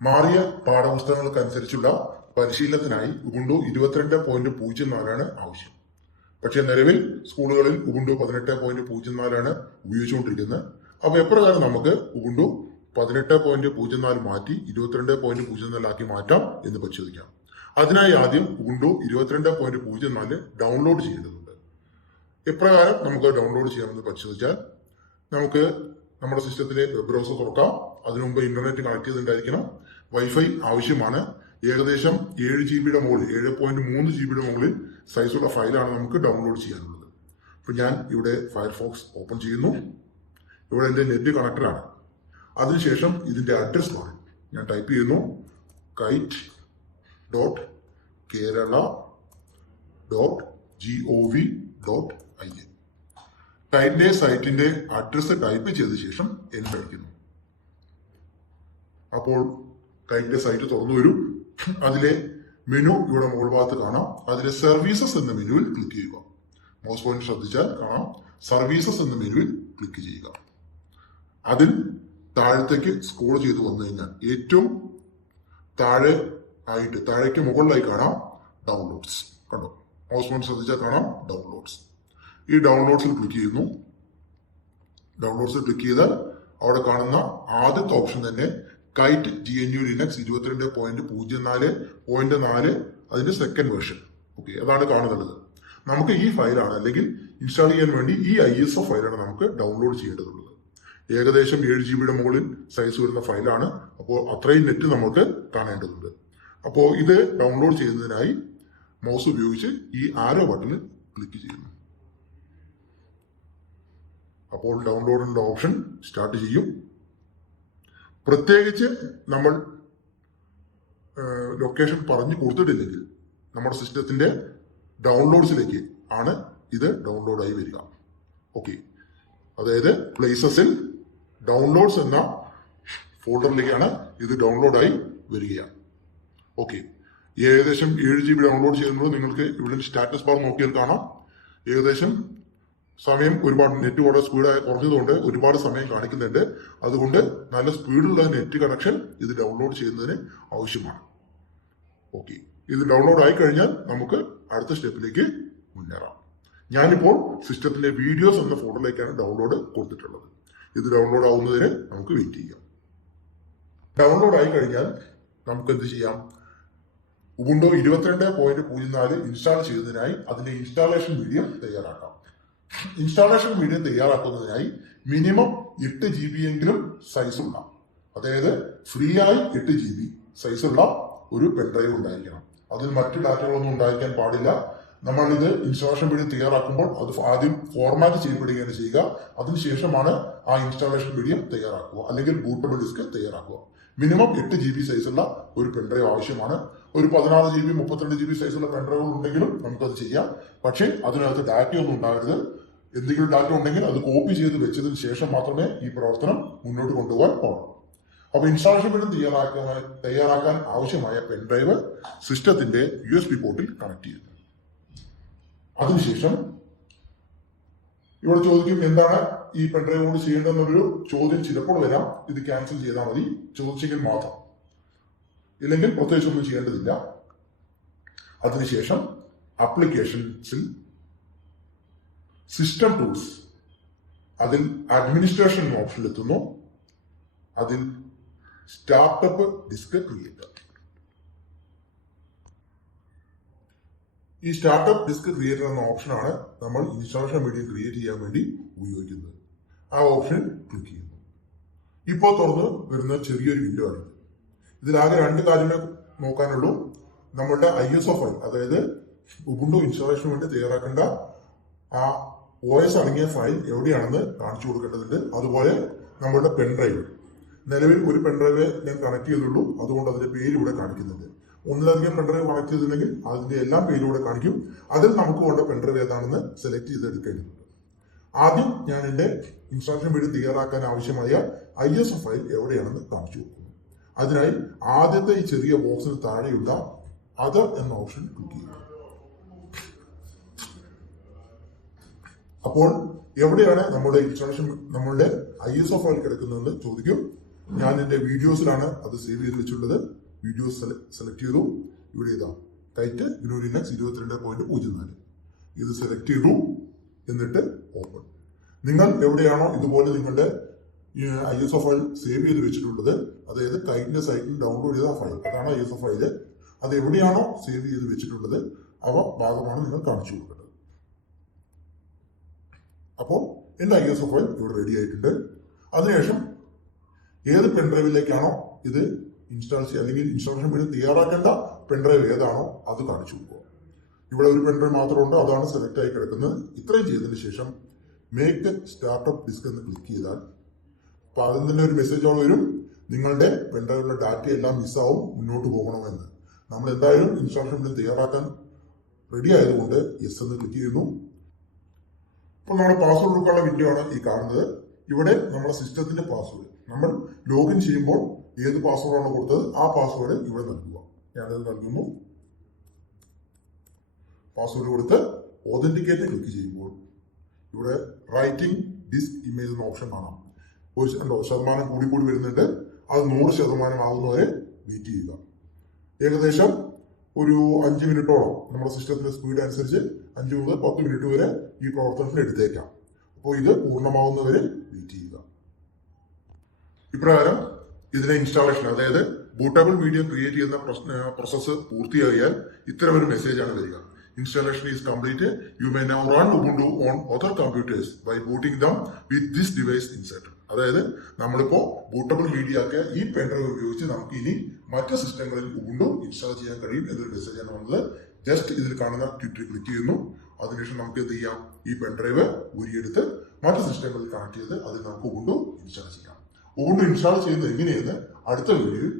മാറിയ പാഠപുസ്തകങ്ങൾക്കനുസരിച്ചുള്ള പരിശീലനത്തിനായി ഉബുണ്ടു 22.04 ആവശ്യം. പക്ഷേ നിലവിൽ സ്കൂളുകളിൽ ഉബുണ്ടു 18.04 ഉപയോഗിച്ചുകൊണ്ടിരിക്കുന്നത്. അപ്പോൾ എപ്രകാരം നമുക്ക് ഉബുണ്ടു 18.04 മാറ്റി 22.04 ആക്കി മാറ്റാം എന്ന് പരിശോധിക്കാം. അതിനായി ആദ്യം ഉബുണ്ടു 22.04 ഡൗൺലോഡ് ചെയ്യേണ്ടതുണ്ട്. എപ്രകാരം നമുക്ക് ഡൗൺലോഡ് ചെയ്യാമെന്ന് പരിശോധിച്ചാൽ, നമുക്ക് നമ്മുടെ സിസ്റ്റത്തിലെ വെബ് ബ്രൗസർ തുറക്കാം. അതിനു മുമ്പ് ഇന്റർനെറ്റ് കണക്ട് ചെയ്തിട്ടുണ്ടായിരിക്കണം. വൈഫൈ ആവശ്യമാണ്. ഏകദേശം 7 GB മുകളിൽ 7.3 GB മുകളിൽ സൈസുള്ള ഫയലാണ് നമുക്ക് ഡൗൺലോഡ് ചെയ്യാനുള്ളത്. അപ്പൊ ഞാൻ ഇവിടെ ഫയർഫോക്സ് ഓപ്പൺ ചെയ്യുന്നു. ഇവിടെ എൻ്റെ നെറ്റ് കണക്ടറാണ്. അതിനുശേഷം ഇതിന്റെ അഡ്രസ് ബാറിൽ ഞാൻ ടൈപ്പ് ചെയ്യുന്നു kite.kerala.gov.in. കൈറ്റിന്റെ സൈറ്റിന്റെ അഡ്രസ് ടൈപ്പ് ചെയ്ത ശേഷം എന്റർ അടിക്കുന്നു. അപ്പോൾ കൈറ്റിന്റെ സൈറ്റ് തുറന്നു വരും. അതിലെ മെനു ഇവിടെ മുകൾ ഭാഗത്ത് കാണാം. അതിലെ സർവീസസ് എന്ന മെനുവിൽ ക്ലിക്ക് ചെയ്യുക. മൗസ് പോയിന്റ് ശ്രദ്ധിച്ചാൽ കാണാം, സർവീസസ് എന്ന മെനുവിൽ ക്ലിക്ക് ചെയ്യുക. അതിൽ താഴത്തേക്ക് സ്ക്രോൾ ചെയ്ത് വന്നു കഴിഞ്ഞാൽ ഏറ്റവും താഴേക്ക് മുകളിലായി കാണാം ഡൗൺലോഡ്സ്. കണ്ടോ? മൗസ് പോയിന്റ് ശ്രദ്ധിച്ചാൽ കാണാം ഡൗൺലോഡ്സ്. ഈ ഡൗൺലോഡ്സിൽ ക്ലിക്ക് ചെയ്യുന്നു. ഡൗൺലോഡ്സിൽ ക്ലിക്ക് ചെയ്താൽ അവിടെ കാണുന്ന ആദ്യത്തെ ഓപ്ഷൻ തന്നെ കൈറ്റ് GNU ലിനക്സ് 22.04.4 അതിന്റെ സെക്കൻഡ് വേർഷൻ. ഓക്കെ, അതാണ് കാണുന്നത്. നമുക്ക് ഈ ഫയലാണ്, അല്ലെങ്കിൽ ഇൻസ്റ്റാൾ ചെയ്യാൻ വേണ്ടി ഈ ISO ഫയലാണ് നമുക്ക് ഡൗൺലോഡ് ചെയ്യേണ്ടതുള്ളത്. ഏകദേശം 7 GB മുകളിൽ സൈസ് വരുന്ന ഫയലാണ്. അപ്പോൾ അത്രയും നെറ്റ് നമുക്ക് കാണേണ്ടതുണ്ട്. അപ്പോൾ ഇത് ഡൗൺലോഡ് ചെയ്യുന്നതിനായി മൗസ് ഉപയോഗിച്ച് ഈ ആരോ ബട്ടണിൽ ക്ലിക്ക് ചെയ്യുന്നു. അപ്പോൾ ഡൗൺലോഡിന്റെ ഓപ്ഷൻ സ്റ്റാർട്ട് ചെയ്യും. പ്രത്യേകിച്ച് നമ്മൾ ലൊക്കേഷൻ പറഞ്ഞു കൊടുത്തിട്ടില്ലെങ്കിൽ നമ്മുടെ സിസ്റ്റത്തിന്റെ ഡൗൺലോഡ്സിലേക്ക് ആണ് ഇത് ഡൗൺലോഡായി വരിക. ഓക്കെ, അതായത് പ്ലേസസിൽ ഡൗൺലോഡ്സ് എന്ന ഫോൾഡറിലേക്കാണ് ഇത് ഡൗൺലോഡായി വരികയാണ്. ഓക്കെ, ഏകദേശം 7 GB ഡൗൺലോഡ് ചെയ്യുന്നത് നിങ്ങൾക്ക് ഇവിടെ സ്റ്റാറ്റസ് ബാർ നോക്കിയാൽ കാണാം. ഏകദേശം സമയം ഒരുപാട് നെറ്റ് വളരെ സ്പീഡായി കുറഞ്ഞതുകൊണ്ട് ഒരുപാട് സമയം കാണിക്കുന്നുണ്ട്. അതുകൊണ്ട് നല്ല സ്പീഡുള്ള നെറ്റ് കണക്ഷൻ ഇത് ഡൗൺലോഡ് ചെയ്യുന്നതിന് ആവശ്യമാണ്. ഓക്കെ, ഇത് ഡൗൺലോഡ് ആയി കഴിഞ്ഞാൽ നമുക്ക് അടുത്ത സ്റ്റെപ്പിലേക്ക് മുന്നേറാം. ഞാനിപ്പോൾ സിസ്റ്റത്തിലെ വീഡിയോസ് എന്ന ഫോൾഡറിലേക്കാണ് ഡൗൺലോഡ് കൊടുത്തിട്ടുള്ളത്. ഇത് ഡൗൺലോഡ് ആവുന്നതിന് നമുക്ക് വെയിറ്റ് ചെയ്യാം. ഡൗൺലോഡ് ആയി കഴിഞ്ഞാൽ നമുക്ക് എന്ത് ചെയ്യാം? ഉബുണ്ടു 22.04 ഇൻസ്റ്റാൾ ചെയ്യുന്നതിനായി അതിന്റെ ഇൻസ്റ്റാളേഷൻ വീഡിയോ തയ്യാറാക്കാം. ഇൻസ്റ്റാളേഷൻ വീഡിയോ തയ്യാറാക്കുന്നതിനായി മിനിമം 8 GB എങ്കിലും സൈസുള്ള, അതായത് ഫ്രീ ആയി 8 GB സൈസുള്ള ഒരു പെൻഡ്രൈവ് ഉണ്ടായിരിക്കണം. അതിൽ മറ്റു ഡാറ്റകളൊന്നും ഉണ്ടായിരിക്കാൻ പാടില്ല. നമ്മൾ ഇത് ഇൻസ്റ്റാളേഷൻ വീഡിയോ തയ്യാറാക്കുമ്പോൾ അത് ആദ്യം ഫോർമാറ്റ് ചെയ്യപ്പെടുകയാണ് ചെയ്യുക. അതിനുശേഷമാണ് ആ ഇൻസ്റ്റാളേഷൻ വീഡിയോ തയ്യാറാക്കുക, അല്ലെങ്കിൽ ബൂട്ടബിൾ ഡിസ്ക് തയ്യാറാക്കുക. മിനിമം 8 GB സൈസുള്ള ഒരു പെൻഡ്രൈവ് ആവശ്യമാണ്. ഒരു 16 GB 32 GB സൈസുള്ള പെൻഡ്രൈവ് ഉണ്ടെങ്കിലും നമുക്കത് ചെയ്യാം. പക്ഷേ അതിനകത്ത് ഡാറ്റയൊന്നും ഉണ്ടാകരുത്. എന്തെങ്കിലും ഡാറ്റ ഉണ്ടെങ്കിൽ അത് കോപ്പി ചെയ്ത് വെച്ചതിന് ശേഷം മാത്രമേ ഈ പ്രവർത്തനം മുന്നോട്ട് കൊണ്ടുപോകാൻ പാടുള്ളൂ. അപ്പൊ ഇൻസ്റ്റാളേഷൻ വീഡിയോ തയ്യാറാക്കാൻ ആവശ്യമായ പെൻഡ്രൈവ് സിസ്റ്റത്തിന്റെ USB പോർട്ടിൽ കണക്ട് ചെയ്യുന്നു. അതിനുശേഷം ഇവിടെ ചോദിക്കും, എന്താണ് ഈ പെൻഡ്രൈവ് കൊണ്ട് ചെയ്യേണ്ടതെന്നൊരു ചോദ്യം ചിലപ്പോൾ വരാം. ഇത് ക്യാൻസൽ ചെയ്താൽ മതി, ചോദിച്ചെങ്കിൽ മാത്രം. ഇല്ലെങ്കിൽ പ്രത്യേകിച്ച് ഒന്നും ചെയ്യേണ്ടതില്ല. അതിനുശേഷം ആപ്ലിക്കേഷൻസിൽ സിസ്റ്റം ടൂൾസ്, അതിൽ അഡ്മിനിസ്ട്രേഷൻ ഓപ്ഷനിൽ എത്തുന്നു. അതിൽ സ്റ്റാർട്ടപ്പ് ഡിസ്ക് ക്രിയേറ്റർ. ഈ സ്റ്റാർട്ടപ്പ് ഡിസ്ക് ക്രിയേറ്റർ എന്ന ഓപ്ഷനാണ് നമ്മൾ ഇൻസ്റ്റാളേഷൻ വീഡിയോ ക്രിയേറ്റ് ചെയ്യാൻ വേണ്ടി ഉപയോഗിക്കുന്നത്. ആ ഓപ്ഷൻ ക്ലിക്ക് ചെയ്യുന്നു. ഇപ്പോൾ തുറന്ന് വരുന്ന ചെറിയൊരു വിൻഡോ ആണ്. ഇതിലാകെ 2 കാര്യങ്ങൾ നോക്കാനുള്ളൂ. നമ്മളുടെ ISO ഫയൽ, അതായത് ഉബുണ്ടു ഇൻസ്റ്റാളേഷന് വേണ്ടി തയ്യാറാക്കേണ്ട ആ OS അടങ്ങിയ ഫയൽ എവിടെയാണെന്ന് കാണിച്ചു കൊടുക്കേണ്ടതുണ്ട്. അതുപോലെ നമ്മളുടെ പെൻഡ്രൈവ്, നിലവിൽ ഒരു പെൻഡ്രൈവ് ഞാൻ കണക്ട് ചെയ്തുള്ളൂ, അതുകൊണ്ട് അതിന്റെ പേര് ഇവിടെ കാണിക്കുന്നുണ്ട്. ഒന്നിലധികം പെൻഡ്രൈവ് കണക്ട് ചെയ്തിട്ടുണ്ടെങ്കിൽ അതിന്റെ എല്ലാം പേരും ഇവിടെ കാണിക്കും. അതിൽ നമുക്ക് വേണ്ട പെൻഡ്രൈവ് ഏതാണെന്ന് സെലക്ട് ചെയ്ത് എടുക്കേണ്ടതുണ്ട്. ആദ്യം ഞാൻ എന്റെ ഇൻസ്റ്റാളേഷൻ വീഡിയോ തയ്യാറാക്കാൻ ആവശ്യമായ ISO ഫയൽ എവിടെയാണെന്ന് കാണിച്ചു കൊടുക്കുന്നു. അതിനായി ആദ്യത്തെ ഈ ചെറിയ ബോക്സിന് താഴെയുള്ള അതർ എന്ന ഓപ്ഷൻ ക്ലിക്ക് ചെയ്യുക. അപ്പോൾ എവിടെയാണ് നമ്മുടെ ഇൻസ്റ്റാളേഷൻ, നമ്മളുടെ ISO ഫയൽ കിടക്കുന്നതെന്ന് ചോദിക്കും. ഞാൻ എൻ്റെ വീഡിയോസിലാണ് അത് സേവ് ചെയ്ത് വെച്ചിട്ടുള്ളത്. വീഡിയോസ് സെലക്ട് ചെയ്തു. ഇവിടെ ഇതാ കൈറ്റ് GNU Linux 22.04 ഇത് സെലക്ട് ചെയ്തു. എന്നിട്ട് ഓപ്പൺ. നിങ്ങൾ എവിടെയാണോ ഇതുപോലെ നിങ്ങളുടെ ISO ഫയൽ സേവ് ചെയ്ത് വെച്ചിട്ടുള്ളത്, അതായത് കൈറ്റിന്റെ സൈറ്റിൽ ഡൗൺലോഡ് ചെയ്ത ഫയൽ, അതാണ് ISO ഫയല്. അത് എവിടെയാണോ സേവ് ചെയ്ത് വെച്ചിട്ടുള്ളത് അവ ഭാഗമാണ് നിങ്ങൾ കാണിച്ചു കൊടുക്കേണ്ടത്. അപ്പോൾ എൻ്റെ ISO ഫയൽ ഇവിടെ റെഡി ആയിട്ടുണ്ട്. അതിനുശേഷം ഏത് പെൻഡ്രൈവിലേക്കാണോ ഇത് ഇൻസ്റ്റാൾ ചെയ്യുക, അല്ലെങ്കിൽ ഇൻസ്റ്റാളേഷൻ വേണ്ടി തയ്യാറാക്കേണ്ട പെൻഡ്രൈവ് ഏതാണോ അത് കാണിച്ചു കൊടുക്കുക. ഇവിടെ ഒരു പെൻഡ്രൈവ് മാത്രമുണ്ട്, അതാണ് സെലക്ട് ആയി കിടക്കുന്നത്. ഇത്രയും ചെയ്തതിന് ശേഷം മേക്ക് സ്റ്റാർട്ടപ്പ് ഡിസ്ക് എന്ന് ക്ലിക്ക് ചെയ്താൽ അതിൽ തന്നെ ഒരു മെസ്സേജ് അവിടെ വരും, നിങ്ങളുടെ പെൻഡ്രൈവിലെ ഡാറ്റ എല്ലാം മിസ്സാവും, മുന്നോട്ട് പോകണമെന്ന്. നമ്മൾ എന്തായാലും ഇൻസ്റ്റാളേഷൻ വേണ്ടി തയ്യാറാക്കാൻ റെഡി ആയതുകൊണ്ട് യെസ് എന്ന് ക്ലിക്ക് ചെയ്യുന്നു. അപ്പോൾ നമ്മുടെ പാസ്വേഡ് കൊടുക്കാനുള്ള വിൻഡോ ആണ് ഈ കാണുന്നത്. ഇവിടെ നമ്മുടെ സിസ്റ്റത്തിന്റെ പാസ്വേഡ് നമ്മൾ ലോഗിൻ ചെയ്യുമ്പോൾ ഏത് പാസ്വേഡാണ് കൊടുത്തത് ആ പാസ്വേഡ് ഇവിടെ നൽകുക. ഞാനത് നൽകുന്നു. പാസ്വേഡ് കൊടുത്ത് ഓതന്റിക്കേറ്റ് ക്ലിക്ക് ചെയ്യുമ്പോൾ ഇവിടെ റൈറ്റിംഗ് ഡിസ്ക് ഇമേജ് എന്ന ഓപ്ഷൻ കാണാം. 1% കൂടി കൂടി വരുന്നുണ്ട്. അത് 100% ആകുന്നവരെ വെയിറ്റ് ചെയ്യുക. ഏകദേശം ഒരു 5 മിനിറ്റോളം നമ്മുടെ സിസ്റ്റത്തിന്റെ സ്പീഡ് അനുസരിച്ച് 5 മുതൽ 10 മിനിറ്റ് വരെ ഈ പ്രവർത്തനത്തിന് എടുത്തേക്കാം. അപ്പോൾ ഇത് പൂർണ്ണമാവുന്നവരെ വെയിറ്റ് ചെയ്യുക. ഇപ്രകാരം ഇതിന്റെ ഇൻസ്റ്റാളേഷൻ, അതായത് ബൂട്ടബിൾ മീഡിയ ക്രിയേറ്റ് ചെയ്യുന്ന പ്രോസസ്സ് പൂർത്തിയായാൽ ഇത്തരം ഒരു മെസ്സേജ് ആണ് വരിക. Installation is complete. You may now run Ubuntu on other computers by booting them with this device insert. അതായത് നമ്മളിപ്പോ ബൂട്ടബിൾ മീഡിയ ആക്കിയ ഈ പെൻഡ്രൈവ് ഉപയോഗിച്ച് നമുക്ക് ഇനി മറ്റ് സിസ്റ്റങ്ങളിൽ ഉബുണ്ടു ഇൻസ്റ്റാൾ ചെയ്യാൻ കഴിയും എന്നൊരു മെസ്സേജാണ് വന്നത്. ജസ്റ്റ് ഇതിൽ കാണുന്ന ട്വിറ്റർ ക്ലിക്ക് ചെയ്യുന്നു. അതിനുശേഷം നമുക്ക് എന്ത് ചെയ്യാം, ഈ പെൻഡ്രൈവ് ഊരിയെടുത്ത് മറ്റ് സിസ്റ്റങ്ങളിൽ കണക്ട് ചെയ്ത് അതിൽ നമുക്ക് ഉബുണ്ടു ഇൻസ്റ്റാൾ ചെയ്യാം. ഉബുണ്ടു ഇൻസ്റ്റാൾ ചെയ്യുന്നത് എങ്ങനെയെന്ന് അടുത്ത വീഡിയോയിൽ